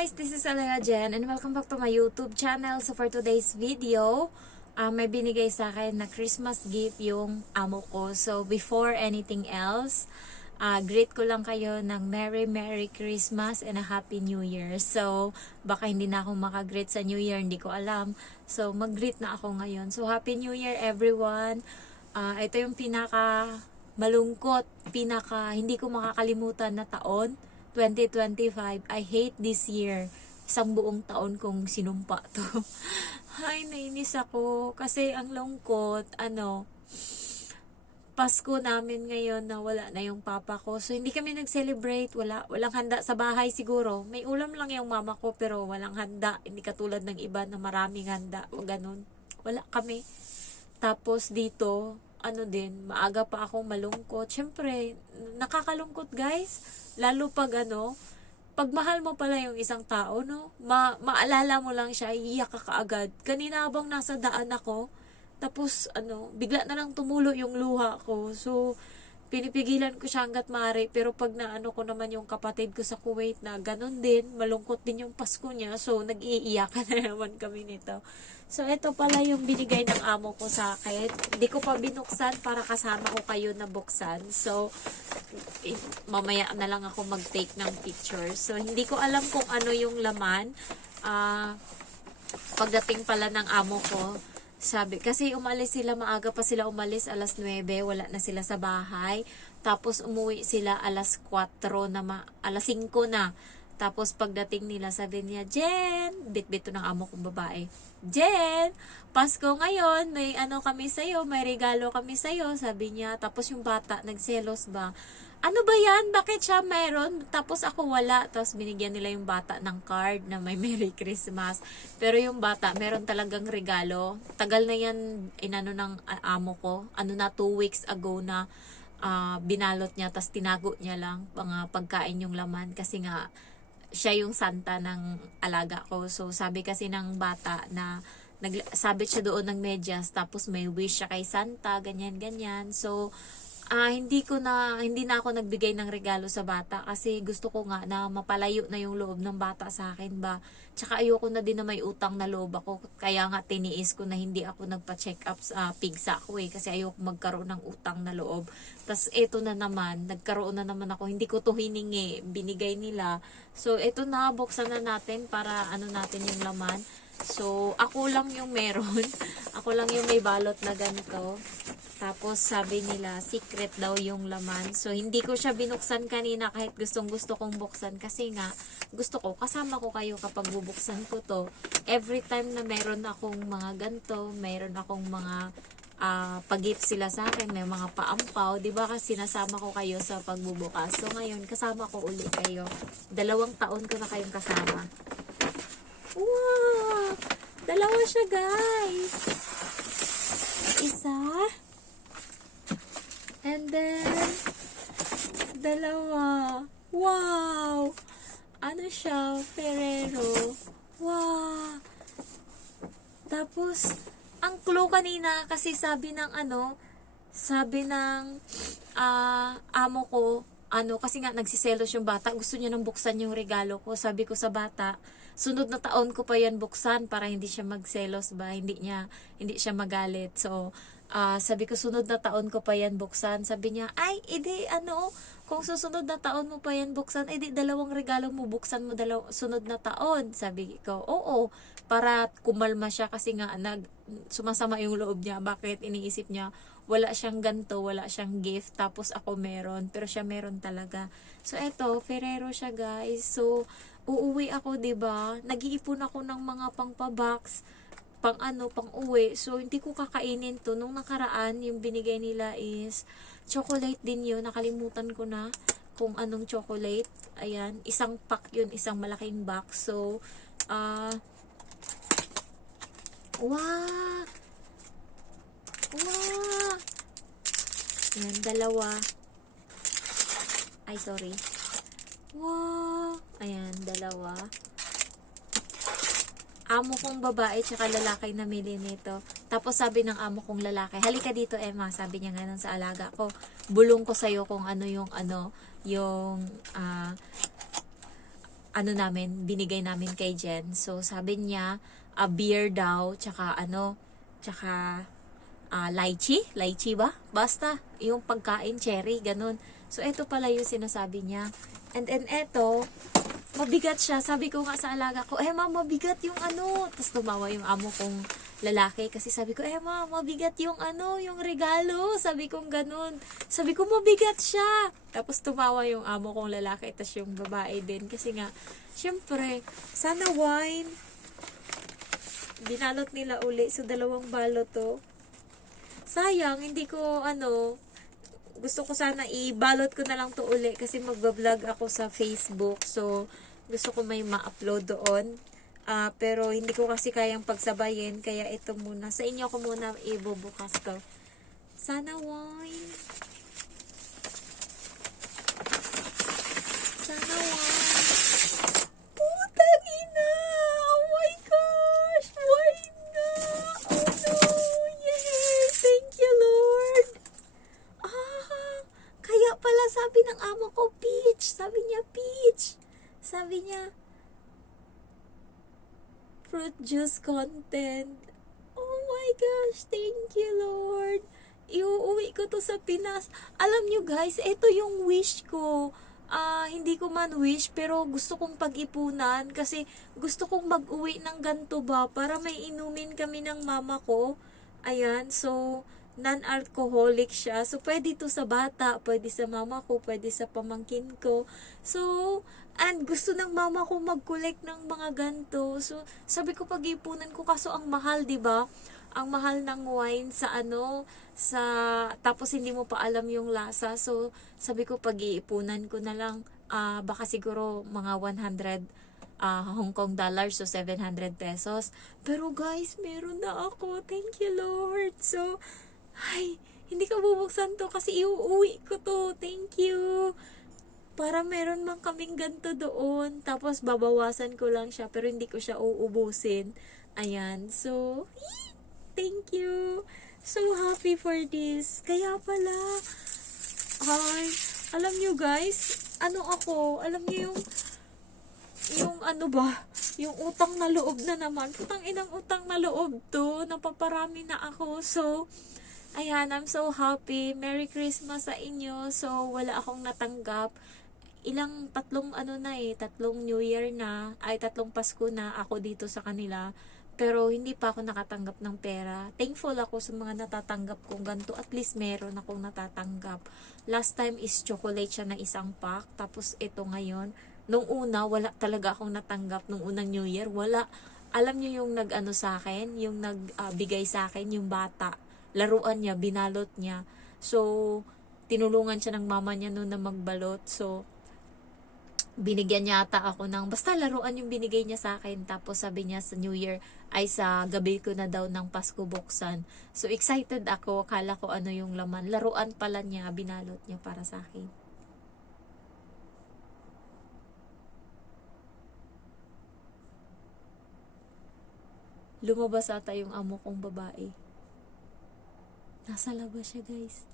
guys, this is Alea Jen and welcome back to my YouTube channel. So for today's video, may binigay sa akin na Christmas gift yung amo ko. So before anything else, greet ko lang kayo ng Merry Christmas and a Happy New Year. So baka hindi na ako makagreet sa New Year, hindi ko alam. So mag-greet na ako ngayon. So Happy New Year everyone. Ito yung pinaka malungkot, hindi ko makakalimutan na taon. 2025. I hate this year. Isang buong taon kong sinumpa to. Ay, nainis ako. Kasi ang lungkot, Pasko namin ngayon na wala na yung papa ko. So, hindi kami nag-celebrate. Walang handa sa bahay siguro. May ulam lang yung mama ko pero walang handa. Hindi katulad ng iba na maraming handa. O ganun. Wala kami. Tapos dito, maaga pa akong malungkot. Siyempre, nakakalungkot guys. Lalo pag pag mahal mo pala yung isang tao, no? Maalala mo lang siya, iiyak ka kaagad. Kanina habang nasa daan ako, tapos bigla na lang tumulo yung luha ko. So, pinipigilan ko siya hanggat maaari. Pero pag ko naman yung kapatid ko sa Kuwait na ganun din, malungkot din yung Pasko niya. So, nag-iiyakan na naman kami nito. So, ito pala yung binigay ng amo ko sa akin. Hindi ko pa binuksan para kasama ko kayo na buksan. So, mamaya na lang ako mag-take ng picture. So, hindi ko alam kung ano yung laman. Pagdating pala ng amo ko, kasi umalis sila, maaga pa sila umalis, alas 9, wala na sila sa bahay. Tapos umuwi sila alas 4 alas 5 na. Tapos pagdating nila, sabi niya, Jen, bit-bit to ng amo kong babae. Jen, Pasko ngayon, may kami sa'yo, may regalo kami sa'yo, sabi niya. Tapos yung bata, nagselos ba? Ano ba yan? Bakit siya meron? Tapos ako wala. Tapos binigyan nila yung bata ng card na may Merry Christmas. Pero yung bata, meron talagang regalo. Tagal na yan, ng amo ko. 2 weeks ago na binalot niya, tapos tinago niya lang mga pagkain yung laman. Kasi nga, siya yung Santa ng alaga ko. So, sabi kasi ng bata na nagsabit siya doon ng medyas, tapos may wish siya kay Santa, ganyan. So, hindi na ako nagbigay ng regalo sa bata kasi gusto ko nga na mapalayo na yung loob ng bata sa akin ba. Tsaka ayoko na din na may utang na loob ako. Kaya nga tiniis ko na hindi ako nagpa-check up sa pigsa ko kasi ayoko magkaroon ng utang na loob. Tas eto na naman, nagkaroon na naman ako. Hindi ko to hiningi, binigay nila. So eto na, buksan na natin para natin yung laman. So ako lang yung meron. Ako lang yung may balot na ganito. Tapos sabi nila, secret daw yung laman. So, hindi ko siya binuksan kanina kahit gustong-gusto kong buksan. Kasi nga, gusto ko, kasama ko kayo kapag bubuksan ko to. Every time na meron akong mga ganito, meron akong mga pag-gift sila sa akin, may mga paampaw. Diba kasi sinasama ko kayo sa pagbubukas. So, ngayon, kasama ko ulit kayo. 2 taon ko na kayong kasama. Wow! 2 siya, guys! Isa. And then, 2. Wow! Siya? Ferrero. Wow! Tapos, ang clue kanina, kasi sabi ng amo ko, kasi nga nagsiselos yung bata, gusto niya nang buksan yung regalo ko. Sabi ko sa bata, sunod na taon ko pa yan buksan para hindi siya magselos ba, hindi siya magalit. So, sabi ko, sunod na taon ko pa yan buksan. Sabi niya, ay, kung susunod na taon mo pa yan buksan, 2 regalo mo, buksan mo sunod na taon. Sabi ko, oo, para kumalma siya kasi nga, sumasama yung loob niya. Bakit? Iniisip niya, wala siyang ganto, wala siyang gift, tapos ako meron, pero siya meron talaga. So, eto, Ferrero siya, guys. So, uuwi ako, 'di ba? Nag-iipon ako ng mga pang-box, pang-uwi. So, hindi ko kakainin to. Nung nakaraan, yung binigay nila is chocolate din yun. Nakalimutan ko na kung anong chocolate. Ayan, isang pack yun, isang malaking box. So, wow! Wow! Ayan, 2. Ay, sorry. Wow! Ayan, 2. Amo kong babae tsaka lalaki na mili nito. Tapos sabi ng amo kong lalaki, halika dito Emma, sabi niya nga sa alaga ko, bulong ko sa'yo kung ano yung ano namin, binigay namin kay Jen. So, sabi niya, beer daw, tsaka tsaka lychee ba? Basta, yung pagkain, cherry, ganun. So, ito pala yung sinasabi niya. And then, eto, mabigat siya. Sabi ko nga sa alaga ko, Emma, mabigat yung ano. Tapos tumawa yung amo kong lalaki. Kasi sabi ko, Emma, mabigat yung ano, yung regalo. Sabi kong ganun. Sabi ko, mabigat siya. Tapos tumawa yung amo kong lalaki. Tapos yung babae din. Kasi nga, syempre, sana wine. Binalot nila uli. So, 2 balot to. Sayang, hindi ko gusto ko sana i-balot ko na lang to uli kasi magbablog ako sa Facebook. So, gusto ko may ma-upload doon. Pero hindi ko kasi kayang pagsabayin. Kaya ito muna. Sa inyo ko muna ibubukas to. Sana wine. Sana wine. Putang ina! Oh my gosh! Wine na! Oh no! Yes! Thank you, Lord! Kaya pala sabi ng amo ko, peach. Sabi niya, peach. Sabi niya, fruit juice content. Oh my gosh, thank you, Lord. Iuuwi ko to sa Pinas. Alam nyo guys, ito yung wish ko. Hindi ko man wish, pero gusto kong pag-ipunan kasi gusto kong mag-uwi ng ganito ba para may inumin kami ng mama ko. Ayan, so non-alcoholic siya. So, pwede to sa bata, pwede sa mama ko, pwede sa pamangkin ko. So, and gusto ng mama ko mag-collect ng mga ganto. So, sabi ko pag-ipunan ko kaso ang mahal, 'di ba? Ang mahal ng wine sa sa tapos hindi mo pa alam yung lasa. So, sabi ko pag-iipunan ko na lang baka siguro mga 100 Hong Kong dollars, so 700 pesos. Pero guys, meron na ako. Thank you, Lord. So, ay, hindi ko bubuksan to kasi iuuwi ko to. Thank you. Para meron man kaming ganto doon. Tapos babawasan ko lang siya pero hindi ko siya uubusin. Ayan. So, thank you. So happy for this. Kaya pala, ay, alam nyo guys, alam nyo yung ano ba, yung utang na loob na naman. Putang inang utang na loob to. Napaparami na ako. So, ayan, I'm so happy. Merry Christmas sa inyo. So, wala akong natanggap. Tatlong New Year na, tatlong Pasko na ako dito sa kanila. Pero hindi pa ako nakatanggap ng pera. Thankful ako sa mga natatanggap kong ganito. At least meron akong natatanggap. Last time is chocolate siya na isang pack. Tapos ito ngayon. Nung una, wala talaga akong natanggap. Nung unang New Year, wala. Alam niyo yung nag-ano sa akin? Yung nagbigay sa akin, yung bata. Laruan niya, binalot niya. So, tinulungan siya ng mama niya noon na magbalot. So, binigyan niya ata ako ng, basta laruan yung binigay niya sa akin. Tapos sabi niya sa New Year, sa gabi ko na daw ng Pasko buksan. So, excited ako. Akala ko ano yung laman. Laruan pala niya, binalot niya para sa akin. Lumabas ata yung amo kong babae. Nasa labas siya, guys.